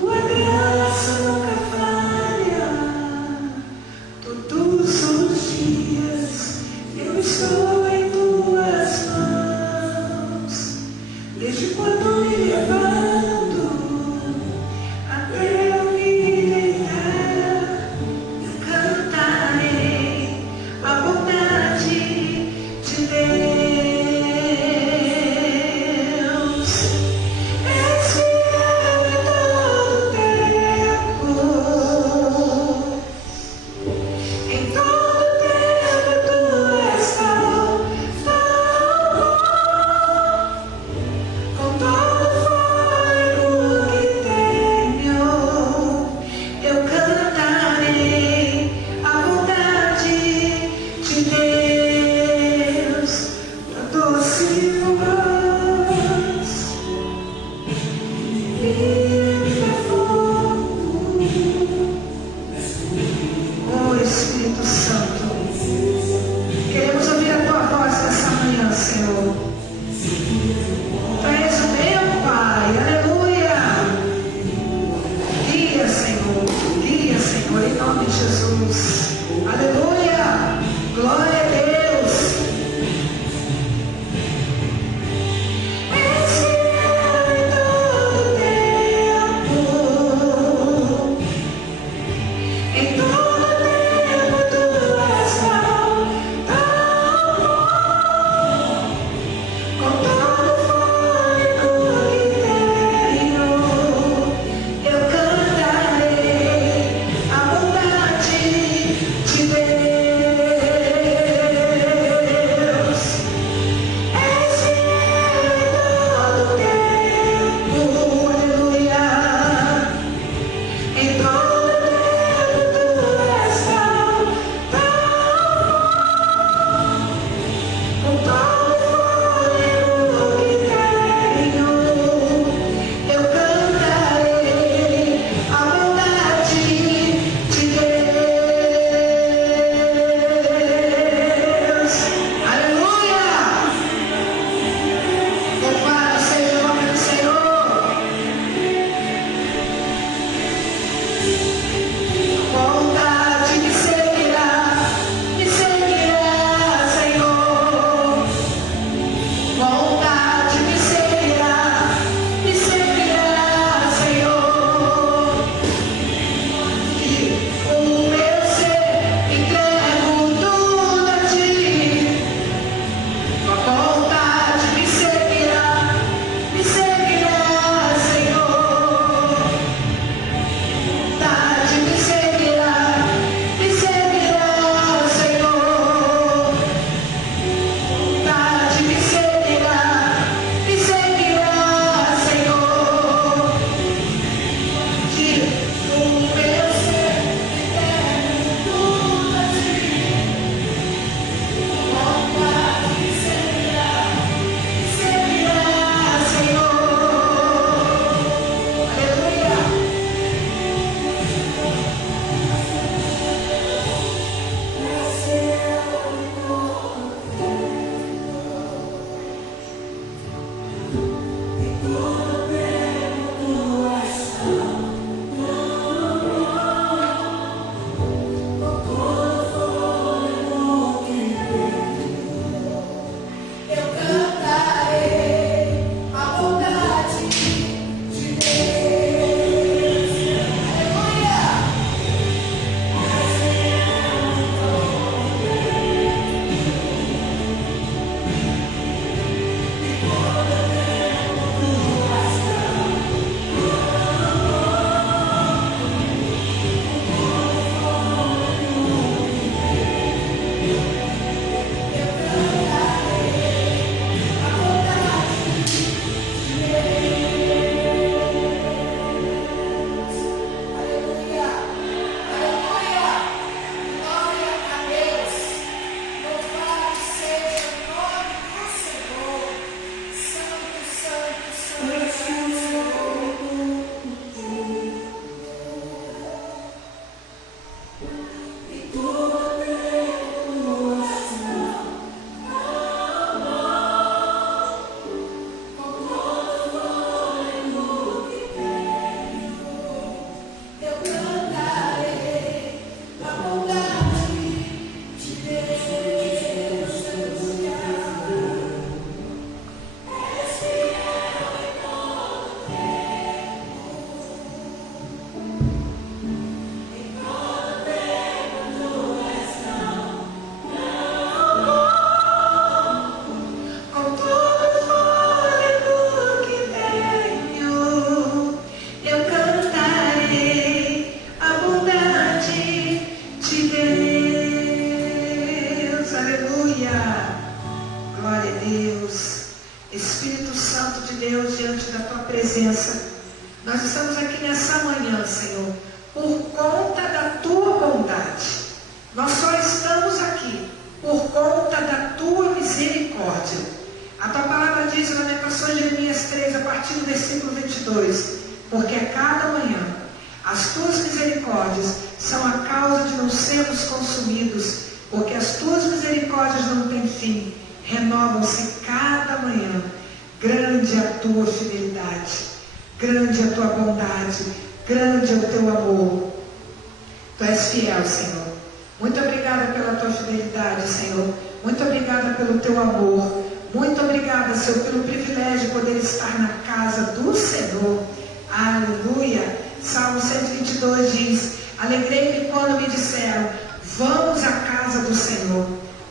Tua graça nunca falha. Todos os dias eu estou em tuas mãos. Desde quando me levanto até eu me deitar, eu cantarei a bondade de Deus. És fiel em todo tempo. Em todo tempo tu és tão bom. Com todo fôlego que tenho, eu cantarei a bondade de Deus. Tua doce voz me perfumo. Oh Espírito Santo, queremos ouvir a tua voz nessa manhã, Senhor. Tu és o meu Pai, aleluia. Guia, Senhor, em nome de Jesus, aleluia, glória a Deus. És fiel em todo tempo. presença. Nós estamos aqui nessa manhã, Senhor, por conta da Tua bondade. Nós só estamos aqui por conta da Tua misericórdia. A Tua palavra diz em Lamentações de Jeremias 3, a partir do versículo 22, porque a cada manhã as Tuas misericórdias são a causa de não sermos consumidos, porque as Tuas misericórdias não têm fim, renovam-se cada manhã. Grande é a Tua fidelidade, grande é a Tua bondade, grande é o Teu amor. Tu és fiel, Senhor. Muito obrigada pela Tua fidelidade, Senhor. Muito obrigada pelo Teu amor. Muito obrigada, Senhor, pelo privilégio de poder estar na casa do Senhor. Aleluia. Salmo 122 diz: alegrei-me quando me disseram, vamos à casa do Senhor.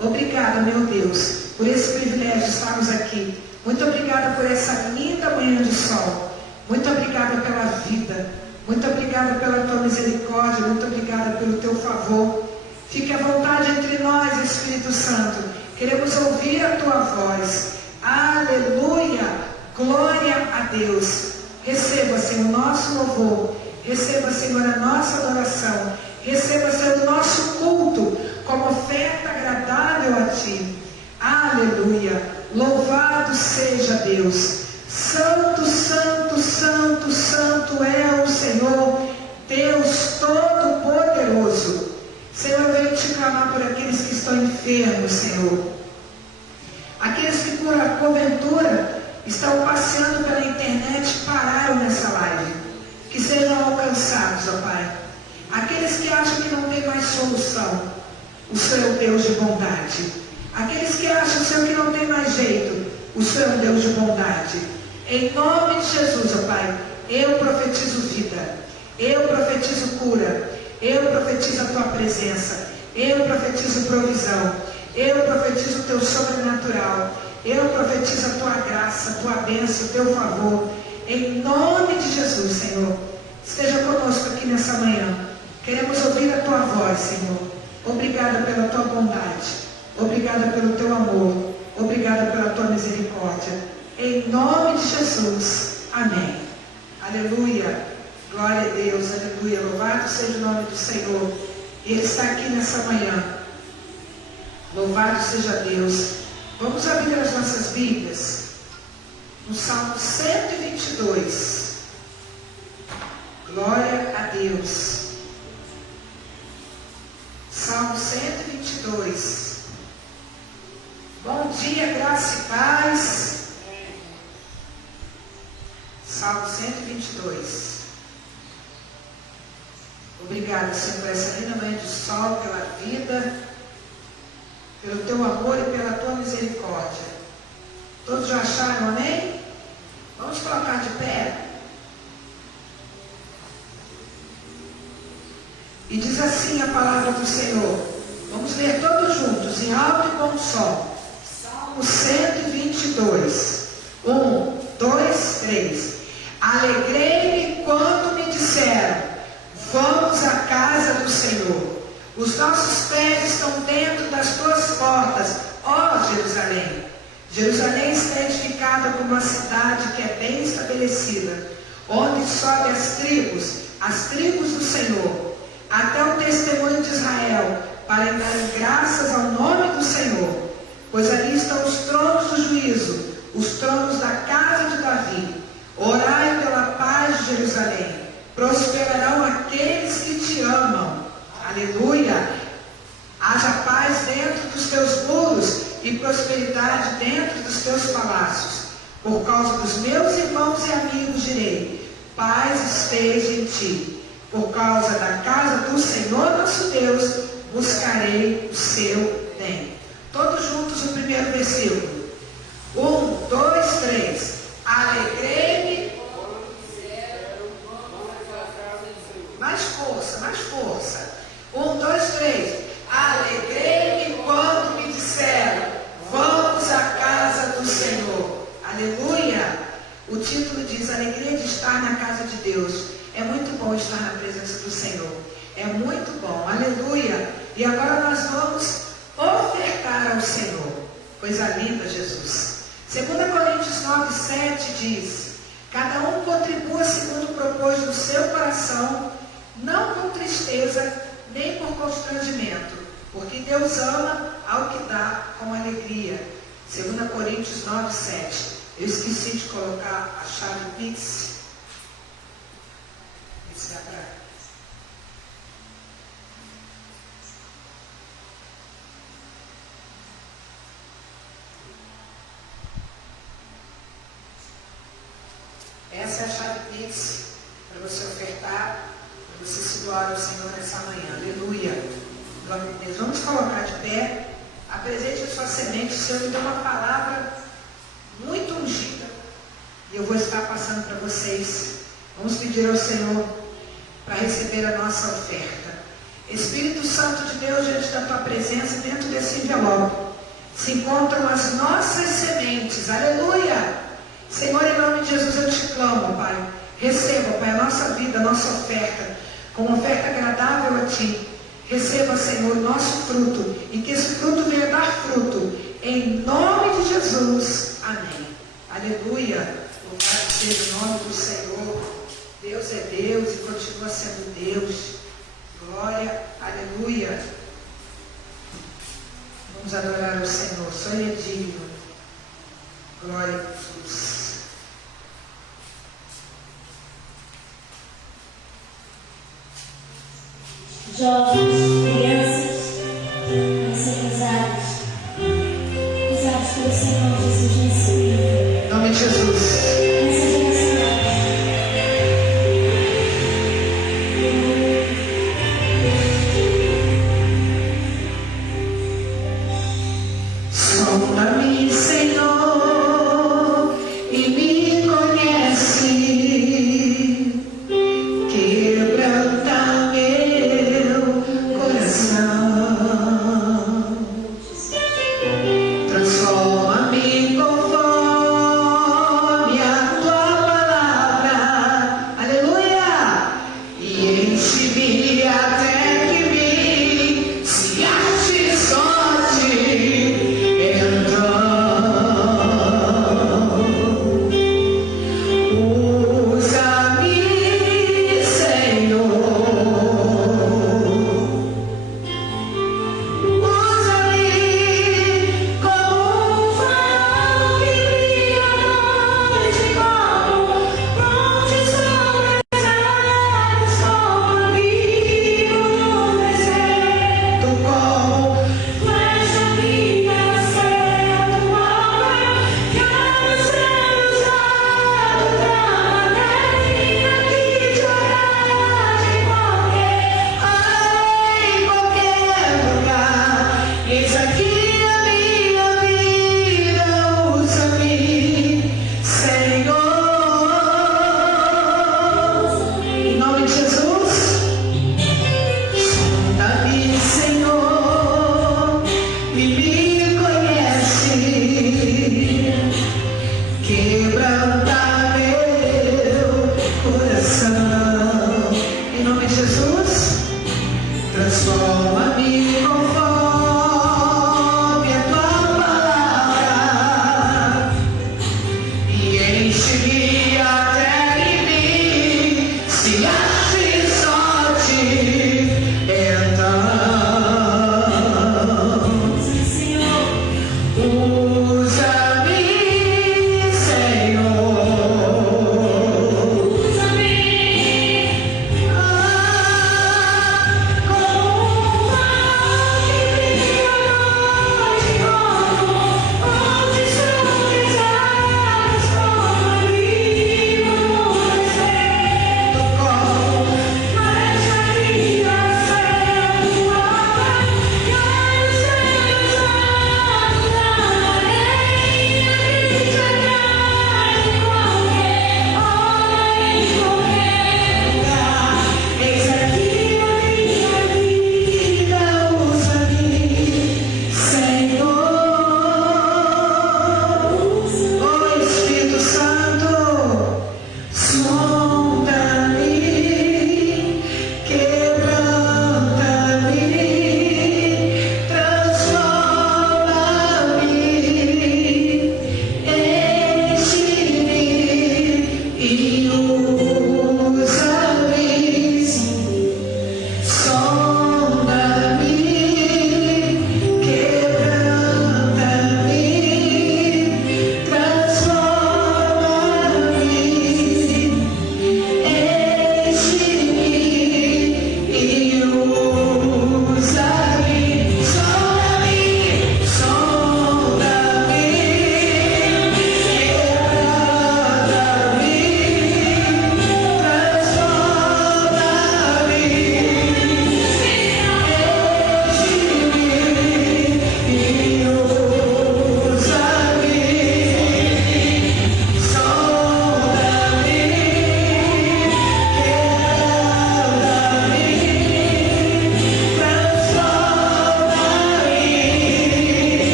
Obrigada, meu Deus, por esse privilégio de estarmos aqui. Muito obrigada por essa linda manhã de sol. Muito obrigada pela vida. Muito obrigada pela Tua misericórdia. Muito obrigada pelo Teu favor. Fique à vontade entre nós, Espírito Santo. Queremos ouvir a Tua voz. Aleluia. Glória a Deus. Receba, Senhor, o nosso louvor. Receba, Senhor, a nossa adoração. Receba, Senhor, o nosso culto como oferta agradável a Ti. Aleluia. Louvado seja Deus. Santo, santo, santo, santo é o Senhor, Deus Todo-Poderoso. Senhor, eu venho te clamar por aqueles que estão enfermos, Senhor. Aqueles que por porventura estão passeando pela internet e pararam nessa live. Que sejam alcançados, ó Pai. Aqueles que acham que não tem mais solução, o Senhor é o Deus de bondade. Aqueles que acham, Senhor, que não tem mais jeito, o Senhor é o Deus de bondade. Em nome de Jesus, ó Pai, eu profetizo vida, eu profetizo cura, eu profetizo a Tua presença, eu profetizo provisão, eu profetizo o Teu sobrenatural, eu profetizo a Tua graça, a Tua bênção, o Teu favor. Em nome de Jesus, Senhor, esteja conosco aqui nessa manhã. Queremos ouvir a Tua voz, Senhor. Obrigada pela Tua bondade, obrigada pelo Teu amor, obrigada pela Tua misericórdia. Em nome de Jesus, amém. Aleluia, glória a Deus, aleluia. Louvado seja o nome do Senhor. Ele está aqui nessa manhã. Louvado seja Deus. Vamos abrir as nossas Bíblias no Salmo 122. Glória a Deus. Salmo 122. Bom dia, graça e paz. Salmo 122. Obrigada, Senhor, por essa linda manhã de sol, pela vida, pelo Teu amor e pela Tua misericórdia. Todos já acharam, amém? Vamos colocar de pé. E diz assim a palavra do Senhor. Vamos ler todos juntos, em alto e bom som. Salmo 122. 1, 2, 3. Alegrei-me quando me disseram, vamos à casa do Senhor. Os nossos pés estão dentro das Tuas portas, ó Jerusalém. Jerusalém está edificada como uma cidade que é bem estabelecida, onde sobe as tribos do Senhor, até o testemunho de Israel, para darem graças ao nome do Senhor. Pois ali estão os tronos do juízo, os tronos da casa de Davi. Orai pela paz de Jerusalém. Prosperarão aqueles que Te amam. Aleluia. Haja paz dentro dos Teus muros e prosperidade dentro dos Teus palácios. Por causa dos meus irmãos e amigos direi, paz esteja em Ti. Por causa da casa do Senhor nosso Deus, buscarei o Seu bem. Todos juntos o primeiro versículo. 1, 2, 3. Alegrei-me. Mais força, mais força. 1, 2, 3. Alegrei-me quando me disseram, vamos à casa do Senhor. Aleluia. O título diz, alegria de estar na casa de Deus. É muito bom estar na presença do Senhor. É muito bom. Aleluia. E agora nós vamos ofertar ao Senhor. Coisa linda, Jesus. 2 Coríntios 9, 7 diz, Cada um contribua segundo propôs no seu coração, não com tristeza, nem por constrangimento, porque Deus ama ao que dá com alegria. 2 Coríntios 9, 7. Eu esqueci de colocar a chave Pix. Esse dá pra... Essa é a chave Pix para você ofertar, para você se doar ao Senhor nessa manhã. Aleluia. Glória a Deus. Vamos colocar de pé. Apresente a sua semente. O Senhor me deu uma palavra muito ungida. E eu vou estar passando para vocês. Vamos pedir ao Senhor para receber a nossa oferta. Espírito Santo de Deus, diante da tua presença, dentro desse envelope, se encontram as nossas sementes. Aleluia. Senhor, em nome de Jesus eu te clamo, Pai. Receba, Pai, a nossa vida, a nossa oferta, como oferta agradável a Ti. Receba, Senhor, o nosso fruto, e que esse fruto venha dar fruto. Em nome de Jesus. Amém. Aleluia. Louvado seja o nome do Senhor. Deus é Deus e continua sendo Deus. Glória. Aleluia. Vamos adorar ao Senhor. Só Ele é digno. Glória a Jesus. Jovens, crianças, vão ser usados pelo Senhor Jesus nesse dia. Em nome de Jesus. Sonda-me, Senhor, e me conhece. Quebranta meu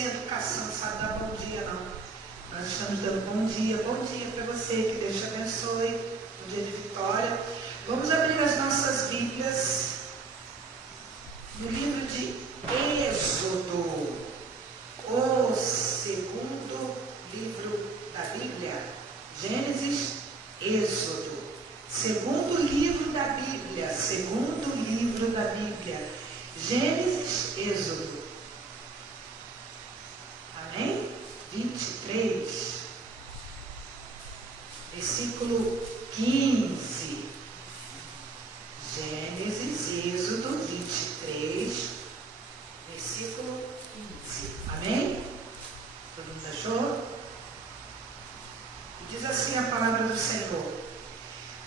sem educação, sabe dar bom dia, não. Nós estamos dando bom dia para você, que Deus te abençoe, um dia de vitória. Vamos abrir as nossas Bíblias no livro de Êxodo, o segundo livro da Bíblia. Gênesis, Êxodo, segundo livro da Bíblia, Gênesis, Êxodo. Amém? 23, versículo 15. Gênesis, Êxodo 23, versículo 15. Amém? Todo mundo achou? E diz assim a palavra do Senhor: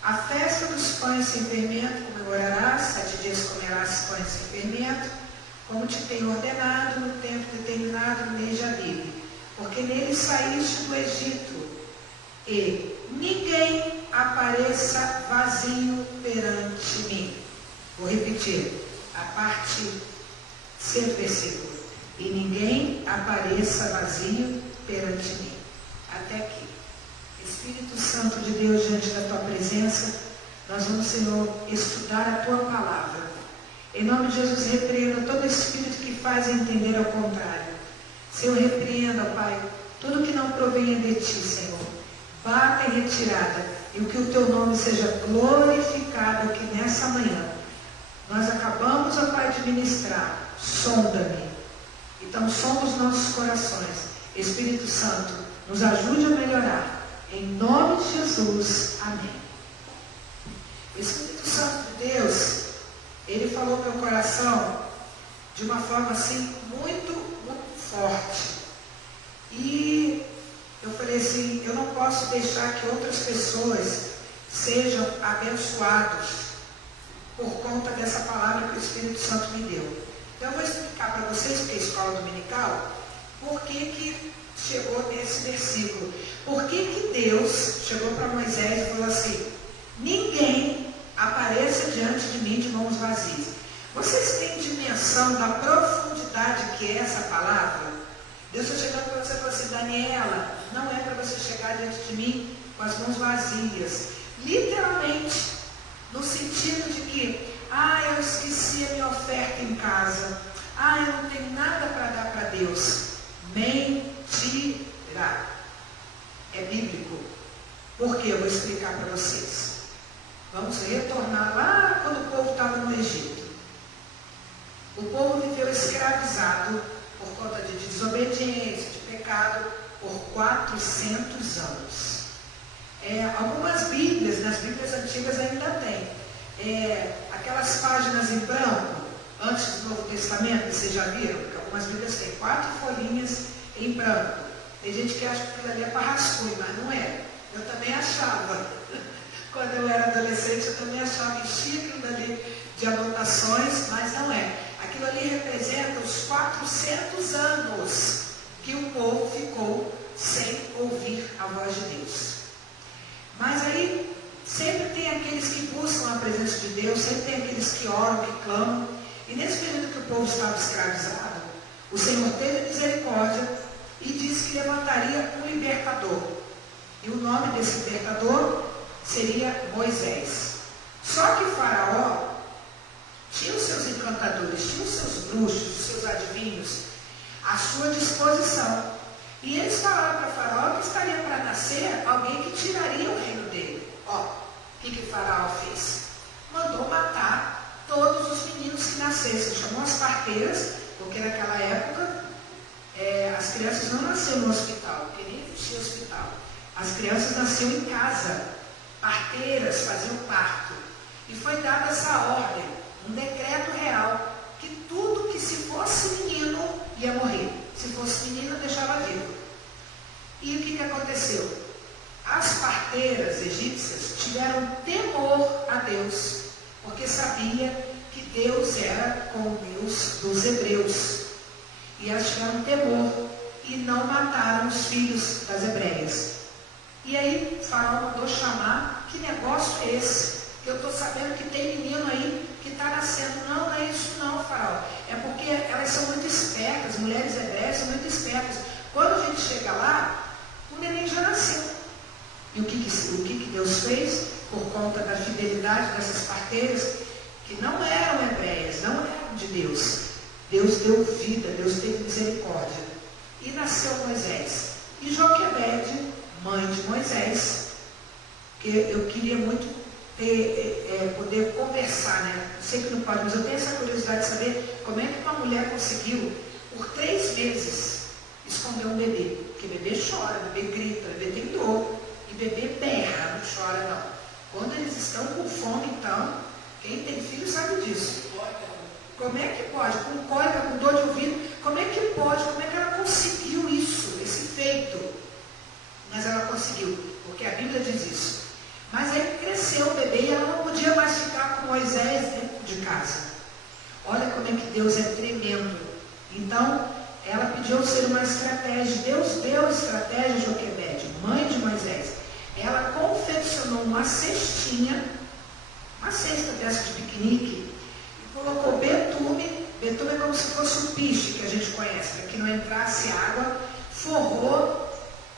a festa dos pães sem fermento comemorarás, 7 dias comerás pães sem fermento, como te tenho ordenado, no tempo determinado no mês de Abibe, porque nele saíste do Egito, e ninguém apareça vazio perante mim. Vou repetir a parte C do versículo. E ninguém apareça vazio perante mim. Até aqui. Espírito Santo de Deus, diante da tua presença, nós vamos, Senhor, estudar a tua palavra. Em nome de Jesus, repreenda todo espírito que faz entender ao contrário. Senhor, repreenda, Pai, tudo que não provenha de ti, Senhor. Bata em retirada, e o que o teu nome seja glorificado aqui nessa manhã. Nós acabamos, ó Pai, de ministrar. Sonda-me. Então, sonda os nossos corações. Espírito Santo, nos ajude a melhorar. Em nome de Jesus. Amém. O Espírito Santo de Deus, ele falou no meu coração de uma forma assim, muito forte. E eu falei assim, eu não posso deixar que outras pessoas sejam abençoados por conta dessa palavra que o Espírito Santo me deu. Então eu vou explicar para vocês, que é a escola dominical, por que chegou nesse versículo. Por que Deus chegou para Moisés e falou assim: ninguém apareça diante de mim de mãos vazias. Vocês têm dimensão da profundidade que é essa palavra? Deus está chegando para você e falou assim: Daniela, não é para você chegar diante de mim com as mãos vazias. Literalmente, no sentido de que, eu esqueci a minha oferta em casa. Eu não tenho nada para dar para Deus. Mentira. É bíblico. Por quê? Eu vou explicar para vocês. Vamos retornar lá quando o povo estava no Egito. O povo viveu escravizado por conta de desobediência, de pecado, por 400 anos. Algumas Bíblias, nas Bíblias antigas ainda tem. Aquelas páginas em branco, antes do Novo Testamento, vocês já viram? Que algumas Bíblias têm 4 folhinhas em branco. Tem gente que acha que aquilo ali é para rascunho, mas não é. Eu também achava. Quando eu era adolescente, eu também achava, enchia aquilo ali de anotações, mas não é. Aquilo ali representa os 400 anos que o povo ficou sem ouvir a voz de Deus. Mas aí, sempre tem aqueles que buscam a presença de Deus, sempre tem aqueles que oram, que clamam. E nesse período que o povo estava escravizado, o Senhor teve misericórdia e disse que levantaria um libertador. E o nome desse libertador seria Moisés. Só que Faraó tinha os seus encantadores, tinha os seus bruxos, os seus adivinhos à sua disposição. E eles falaram para Faraó que estaria para nascer alguém que tiraria o reino dele. O que Faraó fez? Mandou matar todos os meninos que nascessem. Chamou as parteiras, porque naquela época as crianças não nasciam no hospital, porque nem existia hospital. As crianças nasciam em casa. Parteiras faziam parto. E foi dada essa ordem, um decreto real, que tudo que se fosse menino ia morrer. Se fosse menina, deixava vivo. E o que aconteceu? As parteiras egípcias tiveram temor a Deus, porque sabia que Deus era com o Deus dos hebreus. E elas tiveram temor e não mataram os filhos das hebreias. E aí Faraó mandou chamar. Que negócio é esse? Eu estou sabendo que tem menino aí que está nascendo. Não é isso não, Faraó. É porque elas são muito espertas, mulheres hebreias são muito espertas. E o que Deus fez? Por conta da fidelidade dessas parteiras, que não eram hebreias, não eram de Deus. Deus deu vida, Deus teve misericórdia. E nasceu Moisés. E Joquebede, mãe de Moisés, que eu queria muito poder conversar, né? Sei que não pode, mas eu tenho essa curiosidade de saber como é que uma mulher conseguiu, por 3 meses, esconder um bebê. Porque bebê chora, bebê grita, bebê tem dor. E bebê berra, não chora não. Quando eles estão com fome, então, quem tem filho sabe disso. Como é que pode? Com cólica, com dor de ouvido, como é que pode? Como é que ela conseguiu isso, esse feito? Mas ela conseguiu, porque a Bíblia diz isso. Mas aí cresceu o bebê e ela não podia mais ficar com Moisés dentro de casa. Olha como é que Deus é tremendo. Então, ela pediu ser uma estratégia. Deus deu estratégia a Joquebede, mãe de Moisés. Ela confeccionou uma cestinha, uma cesta dessa de piquenique, e colocou betume. Betume é como se fosse o piche que a gente conhece, para que não entrasse água, forrou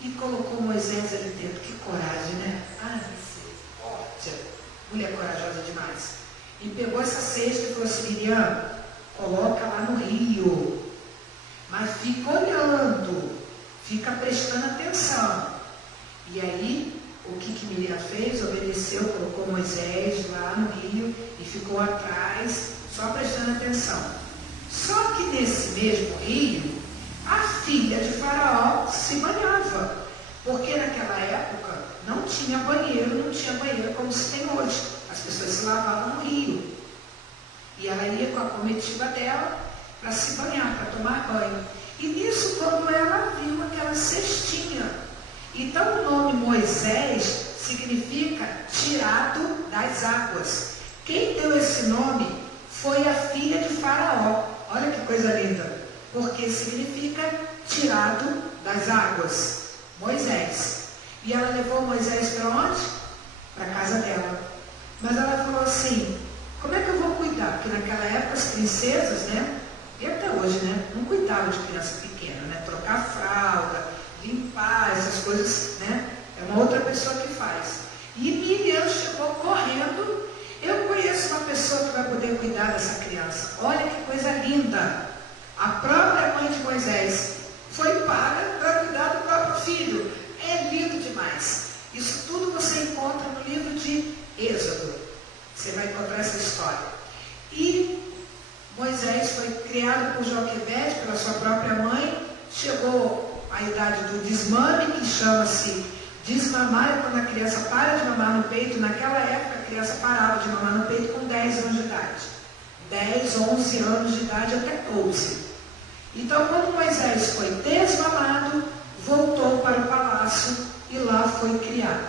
e colocou Moisés ali dentro. Que coragem, né? Ai, misericórdia. Mulher corajosa demais. E pegou essa cesta e falou assim: Miriam, coloca lá no rio, mas fica olhando, fica prestando atenção. E aí, o que Miriam fez? Obedeceu, colocou Moisés lá no rio e ficou atrás, só prestando atenção. Só que nesse mesmo rio, a filha de Faraó se banhava, porque naquela época não tinha banheiro como se tem hoje. As pessoas se lavavam no rio. E ela ia com a comitiva dela para se banhar, para tomar banho. E nisso, quando ela viu aquela cestinha, então o nome Moisés significa tirado das águas. Quem deu esse nome foi a filha de Faraó. Olha que coisa linda, porque significa tirado das águas, Moisés. E ela levou Moisés para onde? Para a casa dela. Mas ela falou assim: como é que eu vou cuidar? Porque naquela época as princesas, né, e até hoje, né, não cuidavam de criança pequena, né, trocar fralda, limpar, essas coisas, né, é uma outra pessoa que faz. E Miriam chegou correndo. Eu conheço uma pessoa que vai poder cuidar dessa criança. Olha que coisa linda. A própria mãe de Moisés foi para cuidar do próprio filho. É lindo demais. Isso tudo você encontra no livro de Êxodo. Você vai encontrar essa história. E Moisés foi criado por Joquebede, pela sua própria mãe. Chegou à idade do desmame, que chama-se desmamar, quando a criança para de mamar no peito. Naquela época, a criança parava de mamar no peito com 10 anos de idade. 10, 11 anos de idade até 12. Então, quando Moisés foi desmamado, voltou para o palácio e lá foi criado.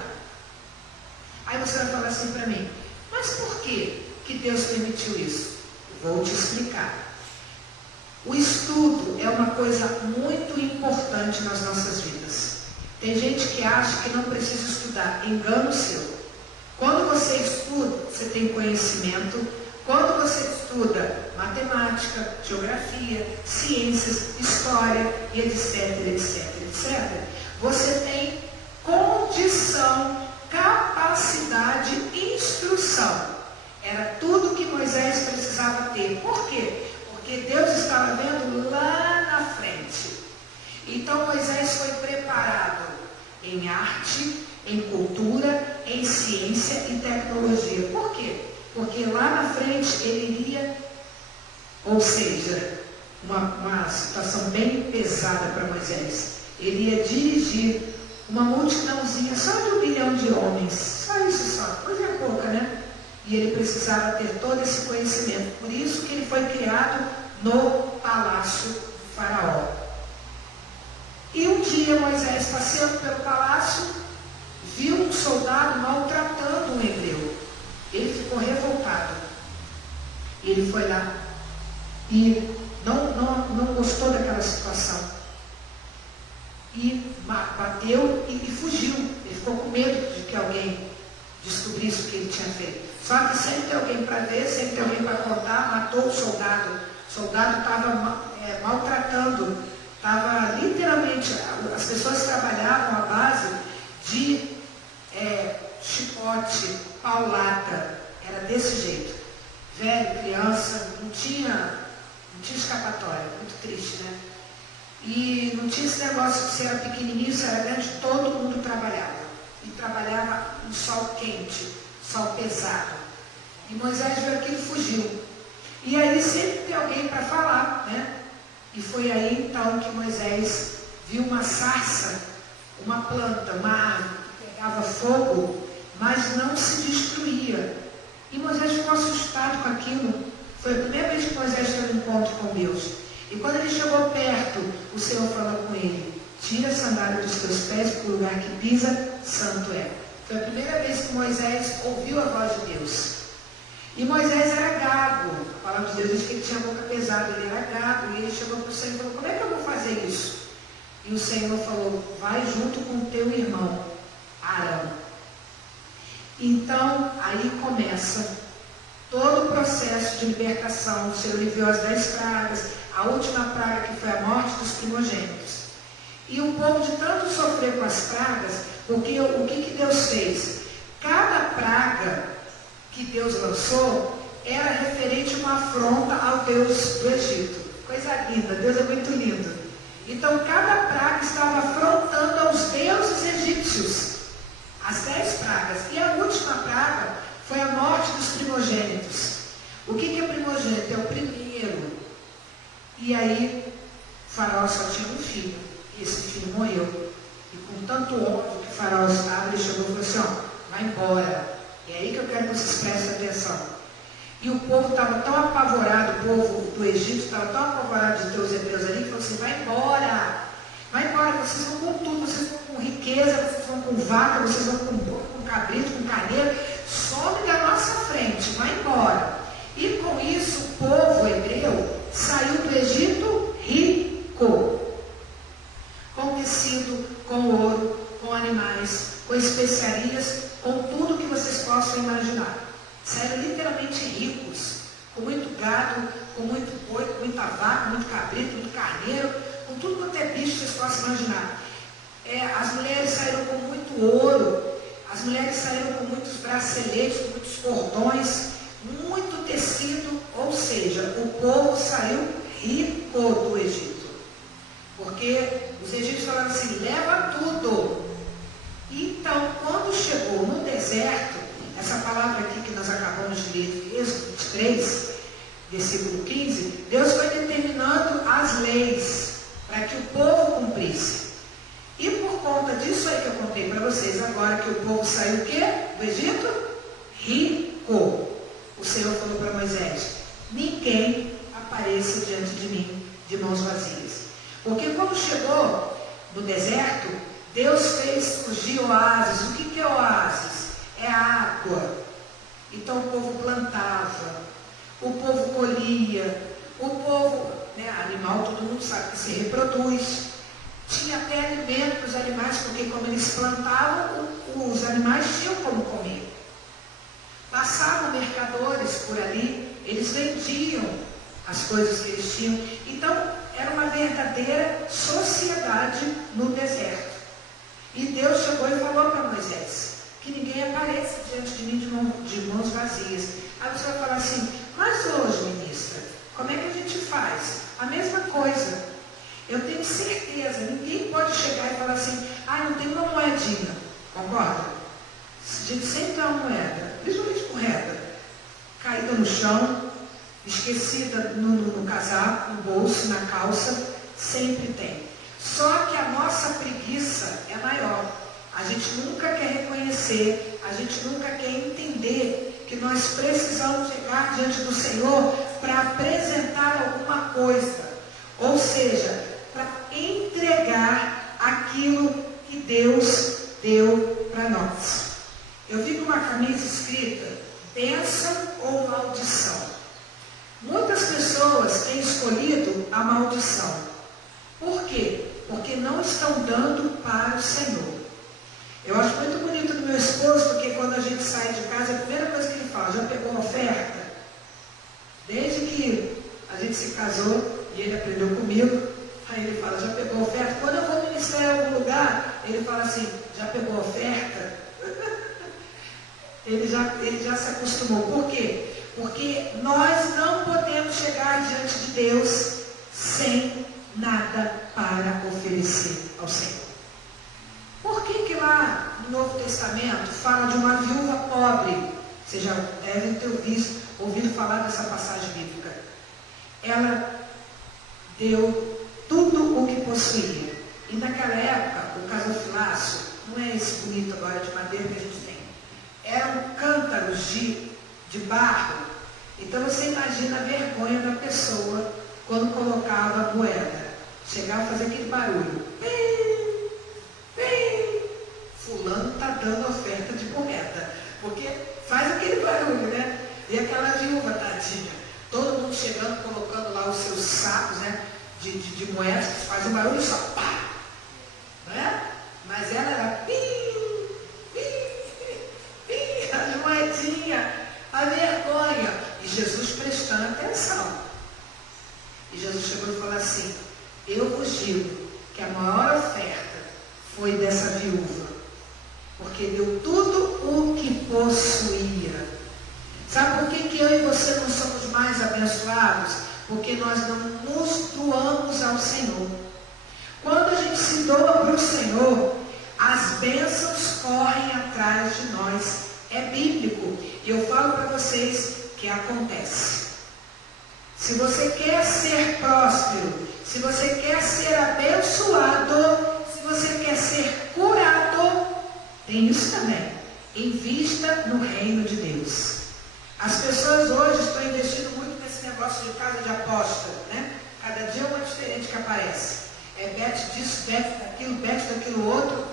Aí você vai falar assim para mim: mas por que Deus permitiu isso? Vou te explicar. O estudo é uma coisa muito importante nas nossas vidas. Tem gente que acha que não precisa estudar. Engano seu. Quando você estuda, você tem conhecimento. Quando você estuda matemática, geografia, ciências, história e etc, você tem condição, capacidade, instrução. Era tudo que Moisés precisava ter. Por quê? Porque Deus estava vendo lá na frente. Então Moisés foi preparado em arte, em cultura, em ciência e tecnologia. Por quê? Porque lá na frente ele iria, ou seja, uma situação bem pesada para Moisés. Ele ia dirigir uma multidãozinha só de 1 milhão de homens. Só isso, só. Coisa pouca, né? E ele precisava ter todo esse conhecimento. Por isso que ele foi criado no palácio do Faraó. E um dia Moisés, passeando pelo palácio, viu um soldado maltratando um hebreu. Ele ficou revoltado. Ele foi lá e não gostou daquela situação. E bateu e fugiu. Ele ficou com medo de que alguém descobrisse o que ele tinha feito. Só que sempre tem alguém para ver, sempre tem alguém para contar. Matou o soldado. O soldado estava maltratando. Estava literalmente, as pessoas trabalhavam à base de velho, criança, não tinha escapatória, muito triste, né? E não tinha esse negócio de se era pequenininho, se era grande, todo mundo trabalhava. E trabalhava em sol quente, sol pesado. E Moisés viu aquilo e fugiu. E aí sempre tem alguém para falar, né? E foi aí então que Moisés viu uma sarça, uma planta, uma árvore que pegava fogo, mas não se destruía. E Moisés ficou assustado com aquilo. Foi a primeira vez que Moisés teve um encontro com Deus. E quando ele chegou perto, o Senhor falou com ele: tira a sandália dos teus pés, porque o lugar que pisa, santo é. Foi a primeira vez que Moisés ouviu a voz de Deus. E Moisés era gago. A palavra de Deus diz que ele tinha a boca pesada, ele era gago. E ele chegou para o Senhor e falou: como é que eu vou fazer isso? E o Senhor falou: vai junto com o teu irmão, Arão. Então, aí começa todo o processo de libertação. O Senhor enviou as 10 pragas, a última praga que foi a morte dos primogênitos. E o povo de tanto sofrer com as pragas, porque o que Deus fez? Cada praga que Deus lançou era referente a uma afronta ao Deus do Egito. Coisa linda, Deus é muito lindo. Então cada praga estava afrontando aos deuses egípcios. As 10 pragas. E a última praga foi a morte dos primogênitos. O que é primogênito? É o primeiro. E aí, o faraó só tinha um filho. E esse filho morreu. E com tanto ódio que o faraó estava, ele chegou e falou assim: ó, vai embora. E é aí que eu quero que vocês prestem atenção. E o povo estava tão apavorado, o povo do Egito estava tão apavorado de ter os hebreus ali, que falou assim: vai embora. Vai embora, vocês vão com tudo, vocês vão com riqueza, vocês vão com vaca, vocês vão com porco, com cabrito, com carneiro. Some da nossa frente, vai embora. E com isso o povo hebreu saiu do Egito rico, com tecido, com ouro, com animais, com especiarias, com tudo que vocês possam imaginar. Saíram literalmente ricos, com muito gado, com muito boi, com muita vaca, muito cabrito, muito carneiro, com tudo quanto é bicho que vocês possam imaginar. As mulheres saíram com muito ouro, as mulheres saíram com muitos braceletes, com muitos cordões, muito tecido, ou seja, o povo saiu rico do Egito. Porque os egípcios falaram assim: leva tudo. Então, quando chegou no deserto, essa palavra aqui que nós acabamos de ler, Êxodo 23, versículo 15, Deus foi determinando as leis para que o povo cumprisse. E por conta disso aí que eu contei para vocês agora, que o povo saiu o quê? Do Egito? Rico. O Senhor falou para Moisés: ninguém apareça diante de mim de mãos vazias. Porque quando chegou no deserto, Deus fez surgir oásis. O que é oásis? É água. Então o povo plantava, o povo colhia, o povo, animal, todo mundo sabe que se reproduz. Tinha até alimento para os animais, porque como eles plantavam, os animais tinham como comer. Passavam mercadores por ali, eles vendiam as coisas que eles tinham. Então, era uma verdadeira sociedade no deserto. E Deus chegou e falou para Moisés: que ninguém apareça diante de mim de mãos vazias. Aí você vai falar assim: mas hoje, ministra, como é que a gente faz? A mesma coisa. Eu tenho certeza, ninguém pode chegar e falar assim: não tem uma moedinha. Concorda? A gente sempre tem uma moeda, principalmente moeda, caída no chão, esquecida no casaco, no bolso, na calça, sempre tem. Só que a nossa preguiça é maior. A gente nunca quer reconhecer, a gente nunca quer entender que nós precisamos chegar diante do Senhor para apresentar alguma coisa. Ou seja, para entregar aquilo que Deus deu para nós. Eu vi numa camisa escrita: bênção ou maldição. Muitas pessoas têm escolhido a maldição. Por quê? Porque não estão dando para o Senhor. Eu acho muito bonito do meu esposo, porque quando a gente sai de casa, a primeira coisa que ele fala: já pegou a oferta? Desde que a gente se casou e ele aprendeu comigo, aí ele fala: já pegou a oferta? Quando eu vou ministrar em algum lugar, ele fala assim: já pegou a oferta? ele já se acostumou. Por quê? Porque nós não podemos chegar diante de Deus sem nada para oferecer ao Senhor. Por que lá no Novo Testamento fala de uma viúva pobre? Vocês já devem ter ouvido falar dessa passagem bíblica. Ela deu tudo o que possuía. E naquela época, o gasofilácio, não é esse bonito agora de madeira que a gente tem, eram cântaros de barro. Então você imagina a vergonha da pessoa quando colocava a moeda. Chegava a fazer aquele barulho. Pim, pim. Fulano está dando oferta de moeda. Porque faz aquele barulho, né? E aquela viúva, tadinha, todo mundo chegando, colocando lá os seus sacos, né? De moedas, que faz um barulho e só pá. Não é? Mas ela era pim, pim, pim, as moedinhas, a vergonha. E Jesus prestando atenção. E Jesus chegou e falou assim: eu vos digo que a maior oferta foi dessa viúva, porque deu tudo o que possuía. Sabe por que eu e você não somos mais abençoados? Porque nós não nos doamos ao Senhor. Quando a gente se doa para o Senhor, as bênçãos correm atrás de nós. É bíblico. E eu falo para vocês que acontece. Se você quer ser próspero, se você quer ser abençoado, se você quer ser curado, tem isso também. Invista no reino de Deus. As pessoas hoje estão investindo muito nesse negócio de casa de aposta, né? Cada dia uma diferente que aparece. É bet disso, bet daquilo outro.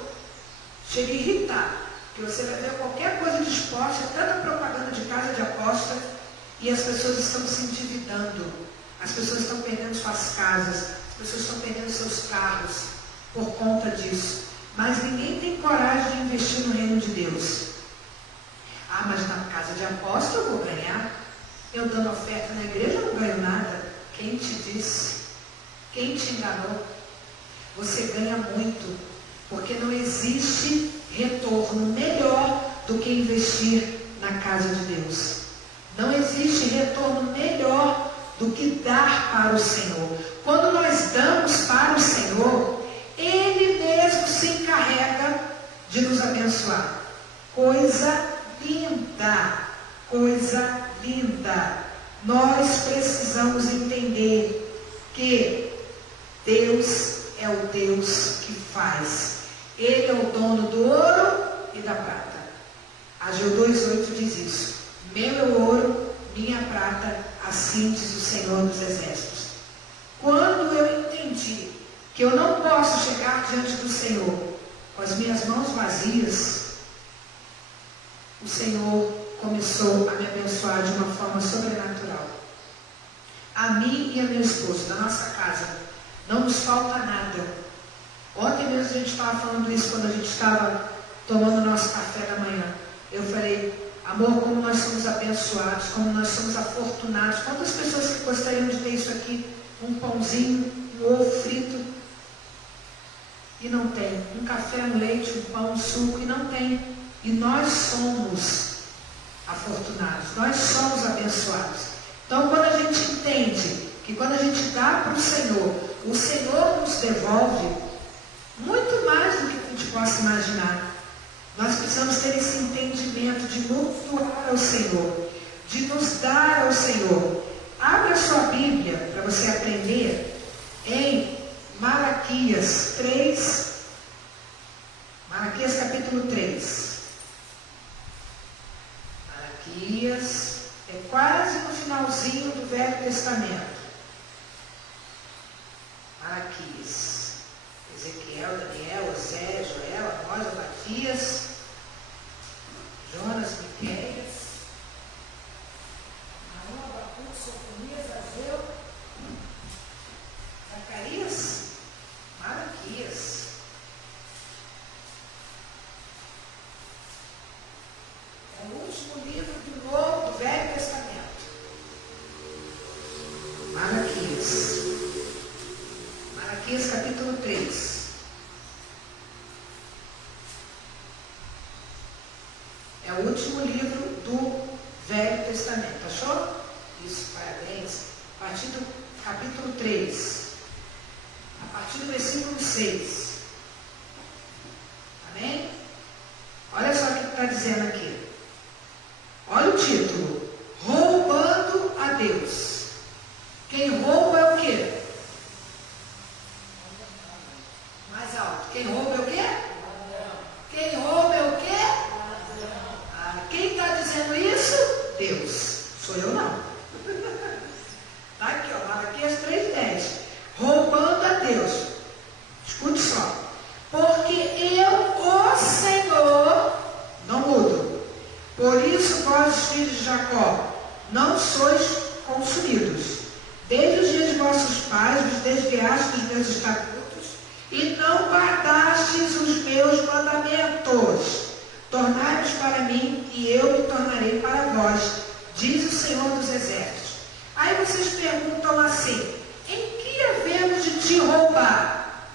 Chega a irritar. Porque você vai ver qualquer coisa de esporte, tanta propaganda de casa de aposta, e as pessoas estão se endividando. As pessoas estão perdendo suas casas. As pessoas estão perdendo seus carros por conta disso. Mas ninguém tem coragem de investir no reino de Deus. Ah, mas na casa de aposta eu vou ganhar. Eu dando oferta na igreja eu não ganho nada. Quem te disse? Quem te enganou? Você ganha muito, porque não existe retorno melhor do que investir na casa de Deus. Não existe retorno melhor do que dar para o Senhor. Quando nós damos para o Senhor, Ele mesmo se encarrega de nos abençoar. Coisa linda, coisa linda. Nós precisamos entender que Deus é o Deus que faz. Ele é o dono do ouro e da prata. Ageu 2,8 diz isso. Meu é o ouro, minha prata, assim diz o Senhor dos Exércitos. Quando eu entendi que eu não posso chegar diante do Senhor com as minhas mãos vazias, o Senhor começou a me abençoar de uma forma sobrenatural. A mim e a meu esposo, da nossa casa, não nos falta nada. Ontem mesmo a gente estava falando isso quando a gente estava tomando nosso café da manhã. Eu falei: amor, como nós somos abençoados, como nós somos afortunados. Quantas pessoas que gostariam de ter isso aqui? Um pãozinho, um ovo frito, e não tem. Um café, um leite, um pão, um suco, e não tem. E nós somos afortunados, nós somos abençoados. Então, quando a gente entende que quando a gente dá para o Senhor nos devolve muito mais do que a gente possa imaginar. Nós precisamos ter esse entendimento de nos doar ao Senhor, de nos dar ao Senhor. Abra a sua Bíblia para você aprender em Malaquias 3, Malaquias capítulo 3. Malaquias é quase no finalzinho do Velho Testamento. Malaquias. Ezequiel, Daniel, Osé, Joel, Amós, Obadias, Jonas, Miqueias, Naum, Abacuque, Sofonias, Ageu, Zacarias, Malaquias. É o último livro do Velho Testamento. Malaquias. Malaquias capítulo 3. É o último livro do Velho Testamento. Achou? Isso, parabéns. A partir do capítulo 3. A partir do versículo 6. Amém? Olha só o que está dizendo aqui. Olha o título. Roubando a Deus. Quem rouba é o quê? Mais alto. Quem rouba é o quê? Quem rouba é o quê? Quem está dizendo isso? Deus. Sou eu não. Está aqui, ó. Malaquias 3:10. Roubando a Deus. Escute só. Porque eu, o Senhor, não mudo. Por isso vós, filhos de Jacó, não sois consumidos. Desde os dias de vossos pais vos desviastes dos meus estatutos e não guardastes os meus mandamentos. Tornai-vos para mim e eu me tornarei para vós, diz o Senhor dos Exércitos. Aí vocês perguntam assim: em que havemos de te roubar?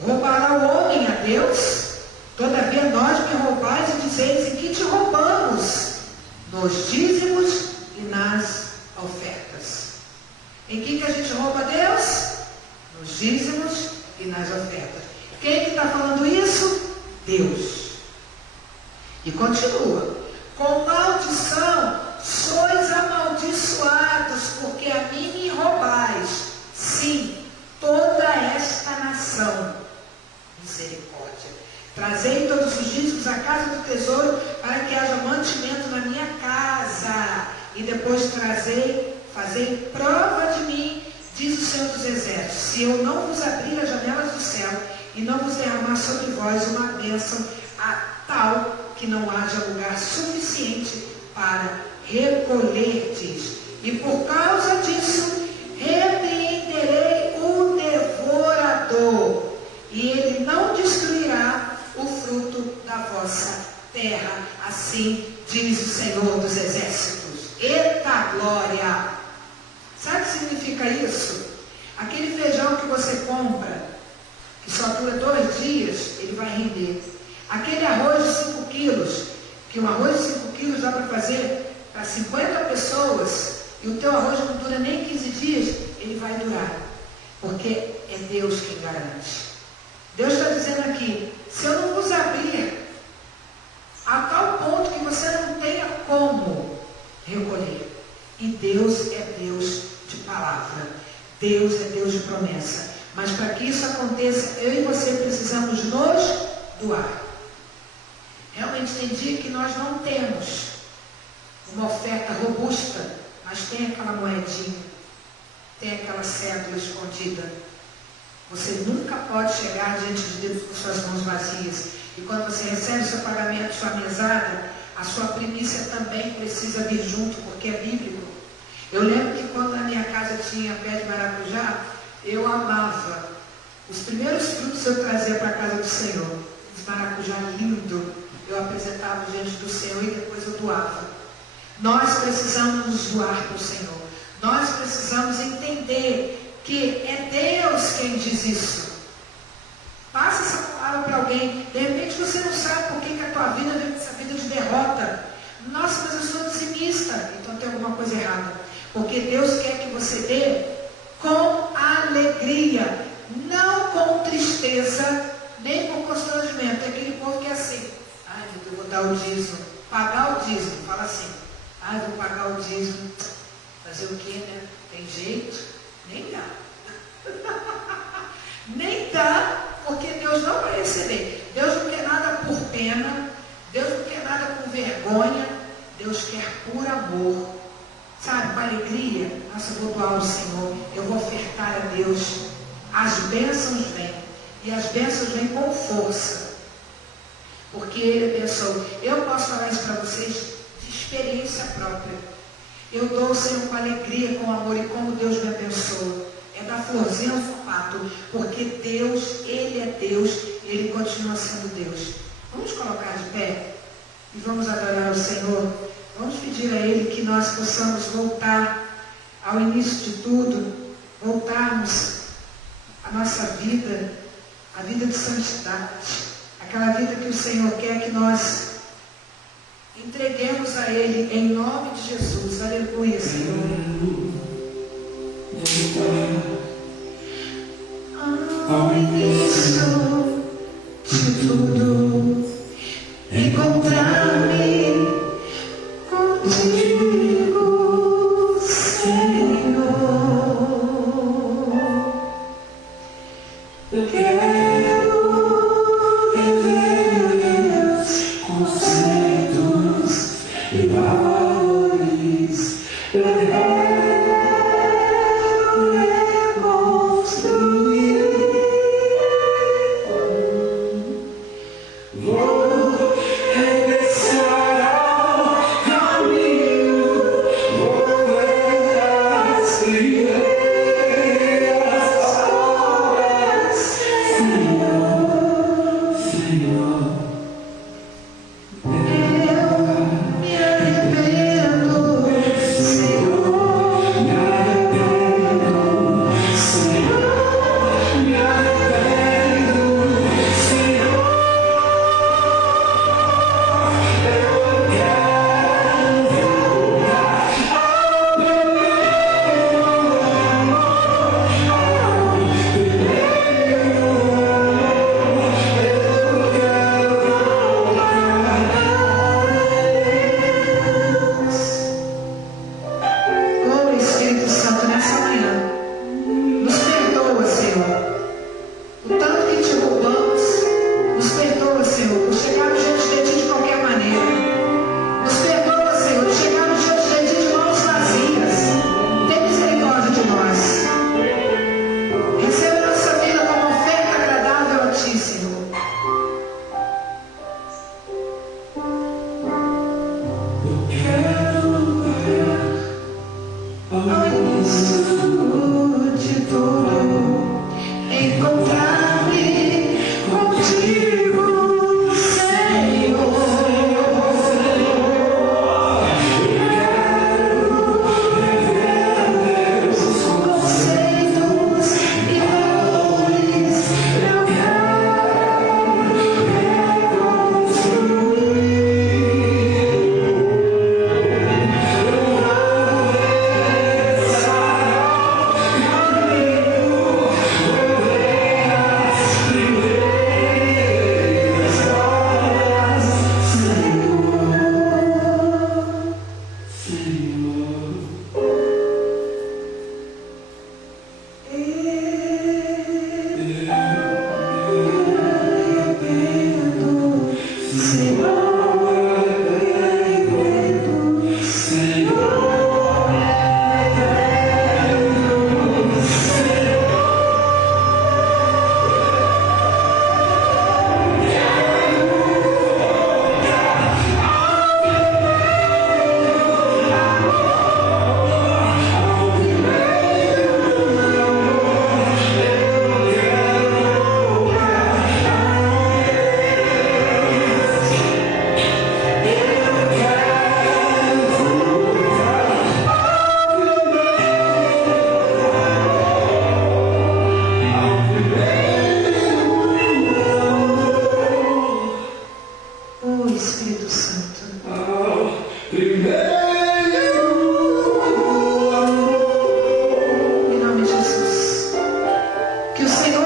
Roubará o homem a Deus? Todavia nós me roubais e dizeis: em que te roubamos? Nos dízimos e nas ofertas. Em que a gente rouba a Deus? Nos dízimos e nas ofertas. Quem que está falando isso? Deus. E continua. Com maldição sois amaldiçoados, porque a mim me roubais. Sim, toda esta nação. Misericórdia. Trazei todos os dízimos à casa do tesouro, para que haja mantimento na minha casa. E depois fazei prova de mim, diz o Senhor dos Exércitos, se eu não vos abrir as janelas do céu, e não vos derramar sobre vós uma bênção, a tal que não haja lugar suficiente para recolherdes. E por causa disso, repreenderei o devorador, e ele não destruirá o fruto da vossa terra. Assim diz o Senhor dos Exércitos. Eita glória! Sabe o que significa isso? Aquele feijão que você compra, que só dura 2 dias, ele vai render. Aquele arroz de 5 quilos, que um arroz de 5 quilos dá para fazer para 50 pessoas, e o teu arroz não dura nem 15 dias, ele vai durar. Porque é Deus quem garante. Deus está dizendo aqui: se eu não vos abrir a tal ponto que você não tenha como recolher. E Deus é Deus de palavra. Deus é Deus de promessa. Mas para que isso aconteça, eu e você precisamos nos doar. Realmente tem dia que nós não temos uma oferta robusta, mas tem aquela moedinha, tem aquela cédula escondida. Você nunca pode chegar diante de Deus com suas mãos vazias. E quando você recebe o seu pagamento, sua mesada, a sua primícia também precisa vir junto, porque é bíblico. Eu lembro que quando na minha casa tinha pé de maracujá, eu amava. Os primeiros frutos eu trazia para a casa do Senhor. Os maracujá lindo, eu apresentava diante do Senhor e depois eu doava. Nós precisamos nos doar para o Senhor. Nós precisamos entender que é Deus quem diz isso. Passa essa palavra para alguém. De repente você não sabe por que a tua vida vive essa vida de derrota. Nossa, mas eu sou pessimista. Então tem alguma coisa errada. Porque Deus quer que você dê com alegria, não com tristeza, nem com constrangimento. É aquele povo que é assim: ai, eu vou dar o dízimo. Pagar o dízimo. Fala assim: ai, vou pagar o dízimo. Fazer o quê, né? Tem jeito? Nem dá. Nem dá, porque Deus não vai receber. Deus não quer nada por pena. Deus não quer nada por vergonha. Deus quer por amor. Sabe, com alegria. Nossa, eu vou doar ao Senhor. Eu vou ofertar a Deus. As bênçãos vêm. E as bênçãos vêm com força. Porque Ele abençoou. Eu posso falar isso para vocês de experiência própria. Eu dou ao Senhor com alegria, com amor, e como Deus me abençoa. É da florzinha ao sapato, porque Deus, Ele é Deus, e Ele continua sendo Deus. Vamos colocar de pé e vamos adorar o Senhor. Vamos pedir a Ele que nós possamos voltar ao início de tudo, voltarmos à nossa vida, a vida de santidade, aquela vida que o Senhor quer que nós Entreguemos a Ele em nome de Jesus. Aleluia, Senhor. Ao início de tudo, encontrar-me contigo, Senhor. Eu quero viver conceitos e valores. Eu quero reconstruir. Vou regressar ao caminho, vou ver as primeiras obras, Senhor, Senhor. Eu me arrependo, Senhor, me arrependo, Senhor, me arrependo, Senhor. Oh, Espírito Santo, nessa manhã, nos perdoa, Senhor, o tanto que te roubamos. Nos perdoa, Senhor, por chegarmos diante de Ti de qualquer maneira. Nos perdoa, Senhor, de chegarmos diante de Ti de mãos vazias. Tem misericórdia de nós. Receba a nossa vida como oferta agradável a Ti, Senhor. Eu quero ver ao início de tudo, encontrar-me contigo, Senhor. Rever os conceitos e valores. Eu quero Oh, Espírito Santo. Em nome de Jesus. Que o Senhor